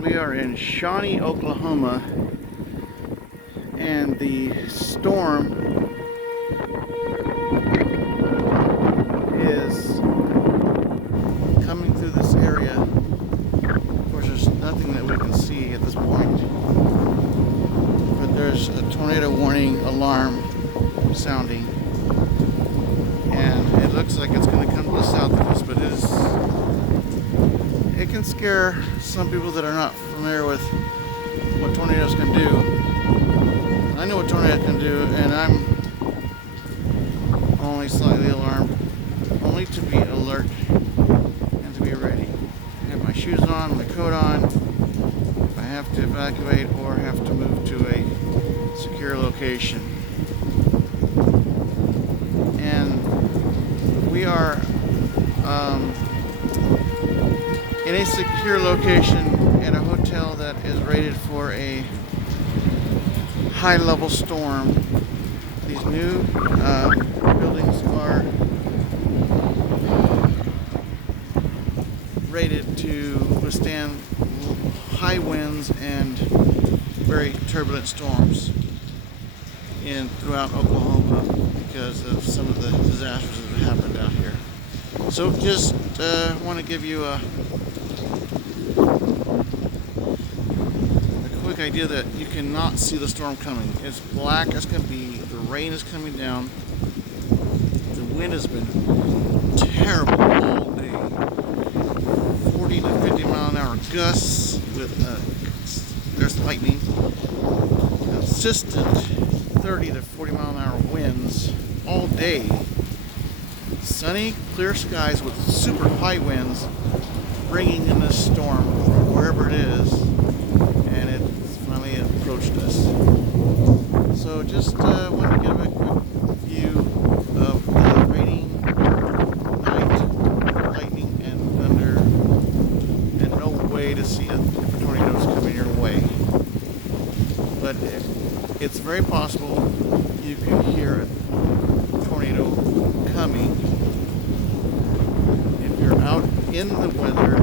We are in Shawnee, Oklahoma, and the storm is coming through this area. Of course, there's nothing that we can see at this point, but there's a tornado warning alarm sounding, and it looks like it's going to come to the south of us, but it can scare some people that are not familiar with what tornadoes can do. I know what tornadoes can do, and I'm only slightly alarmed, only to be alert and to be ready. I have my shoes on, my coat on, if I have to evacuate or have to move to a secure location. And we are in a secure location at a hotel that is rated for a high-level storm. These new buildings are rated to withstand high winds and very turbulent storms throughout Oklahoma because of some of the disasters that have happened out here. So just want to give you a quick idea that you cannot see the storm coming. It's black as can be. The rain is coming down. The wind has been terrible all day. 40 to 50 mile an hour gusts with there's lightning. Consistent 30 to 40 mile an hour winds all day. Sunny, clear skies with super high winds bringing in this storm from wherever it is, and it finally approached us. So just want to give a quick view of the raining, night, lightning, and thunder, and no way to see if tornadoes coming your way. But it's very possible you could hear a tornado coming. If you're out in the weather